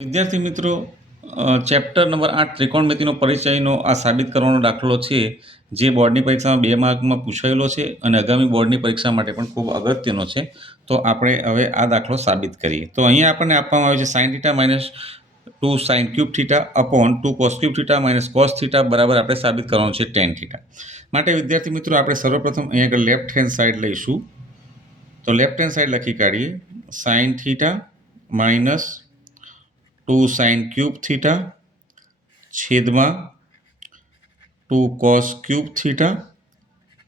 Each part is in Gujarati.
વિદ્યાર્થી મિત્રો ચેપ્ટર નંબર આઠ ત્રિકોણમિતિનો પરિચયનો આ સાબિત કરવાનો દાખલો છે, જે બોર્ડની પરીક્ષામાં બે માર્કમાં પૂછાયેલો છે અને આગામી બોર્ડની પરીક્ષા માટે પણ ખૂબ અગત્યનો છે. તો આપણે હવે આ દાખલો સાબિત કરીએ. તો અહીંયા આપણને આપવામાં આવે છે sine theta minus two sine cube theta upon two cos cube theta minus cos theta બરાબર આપણે સાબિત કરવાનું છે ટેન થીટા માટે વિદ્યાર્થી મિત્રો, આપણે સર્વપ્રથમ અહીંયા આગળ લેફ્ટ હેન્ડ સાઈડ લઈશું. તો લેફ્ટ હેન્ડ સાઈડ લખી કાઢીએ. Sine theta minus two sine cube theta છેદમાં two cos cube theta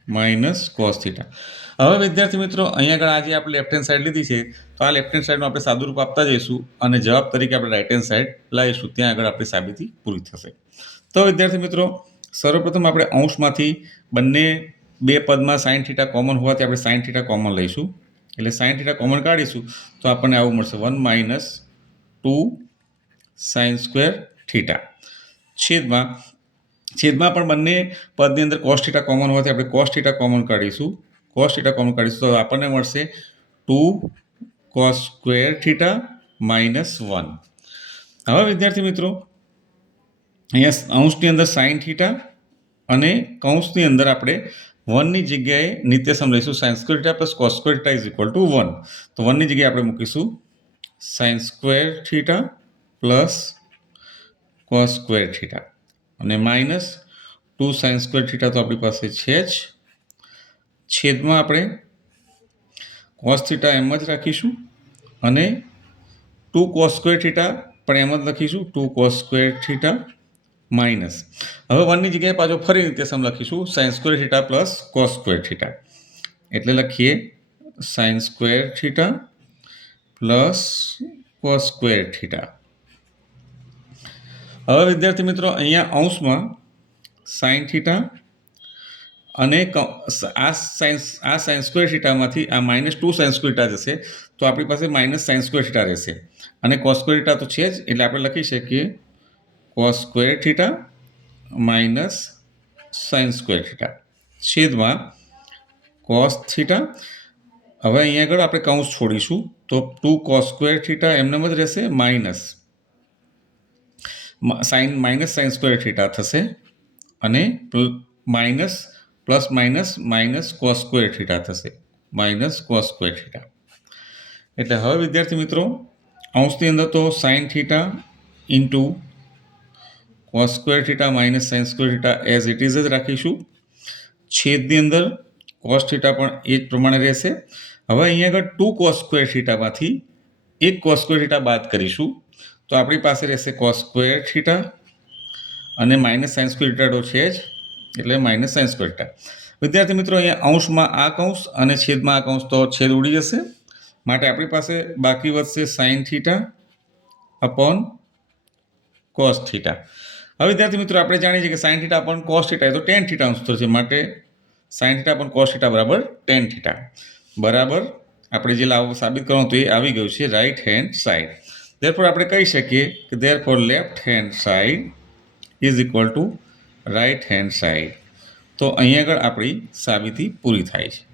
minus cos theta હવે વિદ્યાર્થી મિત્રો, અહીંયા આગળ આજે આપણે લેફ્ટ હેન્ડ સાઈડ લીધી છે, તો આ લેફ્ટ હેન્ડ સાઈડનું આપણે સાદુરૂપ આપતા જઈશું અને જવાબ તરીકે આપણે રાઇટ હેન્ડ સાઈડ લાવીશું. ત્યાં આગળ આપણી સાબિતી પૂરી થશે. તો વિદ્યાર્થી મિત્રો, સર્વપ્રથમ આપણે અંશમાંથી બંને બે પદમાં સાઇન થીટા કોમન હોવાથી આપણે સાઇન થીટા કોમન લઈશું. એટલે સાઇન થીટા કોમન કાઢીશું, તો આપણને આવું મળશે. One minus two sine square theta. છેદમાં છેદમાં પણ બંને પદની અંદર કોસ થીટા કોમન હોવાથી આપણે કોસ થીટા કોમન કાઢીશું. કોસ થીટા કોમન કાઢીશું તો આપણને મળશે two cos square theta minus one. હવે વિદ્યાર્થી મિત્રો, અહીંયા અંશની અંદર સાઇન થીટા અને કૌંસની અંદર આપણે વનની જગ્યાએ નિત્યસમ લઈશું. Sine square theta plus cos square theta is equal to one તો વનની જગ્યાએ આપણે મૂકીશું sine square theta plus cos square theta. અને minus two sine square theta તો આપણી પાસે છે જ. છેદમાં આપણે કોસ થીટા એમ જ રાખીશું અને ટુ કોસ સ્ક્વેર થીટા પણ એમ જ લખીશું, two cos square theta minus. હવે વનની જગ્યાએ પાછો ફરી રીતે સમ લખીશું, sine square theta plus cos square theta. એટલે લખીએ sine square theta plus cos square theta. હવે વિદ્યાર્થી મિત્રો, અહીંયા અંશમાં સાઇન થીટા અને આ સાઇન્સ આ સાઇન સ્ક્વેર થીટામાંથી આ માઇનસ ટુ સાઇન સ્ક્વેર જશે, તો આપણી પાસે માઇનસ સાઇન સ્ક્વેર થીટા રહેશે. અને કોસ થીટા તો છે જ, એટલે આપણે લખી શકીએ cos square theta minus sine square theta છેદમાં કોસ થીટા હવે અહીંયા આગળ આપણે કૌંસ છોડીશું, તો ટુ કોસ સ્ક્વેર થીટા એમનેમ જ રહેશે minus sine minus sine square theta થશે અને minus plus minus minus cos square theta થશે. માઇનસ કોસ સ્ક્વેર થીટા એટલે હવે, વિદ્યાર્થી મિત્રો, અંશની અંદર તો sine theta into cos square theta minus sine square theta as it is જ રાખીશું. છેદની અંદર કોસ થીટા પણ એ જ પ્રમાણે રહેશે. હવે અહીંયા આગળ ટુ કોસ સ્ક્વેર થીટામાંથી એક કોસ સ્ક્વેર થીટા બાદ કરીશું. તો આપણી પાસે રહેશે કોસ સ્ક્વેર થીટા અને માઇનસ સાઇન્સ સ્ક્વેર થીટા તો છે જ એટલે માઇનસ સાઇન્સ સ્ક્વેર વિદ્યાર્થી મિત્રો, અહીંયા અંશમાં આ કૌંસ અને છેદમાં આ કૌંસ તો છેદ ઉડી જશે. માટે આપણી પાસે બાકી વધશે sine theta upon cos theta હવે વિદ્યાર્થી મિત્રો, આપણે જાણીએ છીએ કે sine theta upon cos theta એ તો ટેન થીટા અંશ છે. માટે sine theta upon cos theta બરાબર ટેન થીટા બરાબર? આપણે જે લાવ સાબિત કરવાનું હતું એ આવી ગયું છે રાઈટ હેન્ડ સાઈડ દેરફોર આપણે કહી શકીએ કે therefore left hand side is equal to right hand side તો અહીં આગળ આપણી સાબિતી પૂરી થાય છે.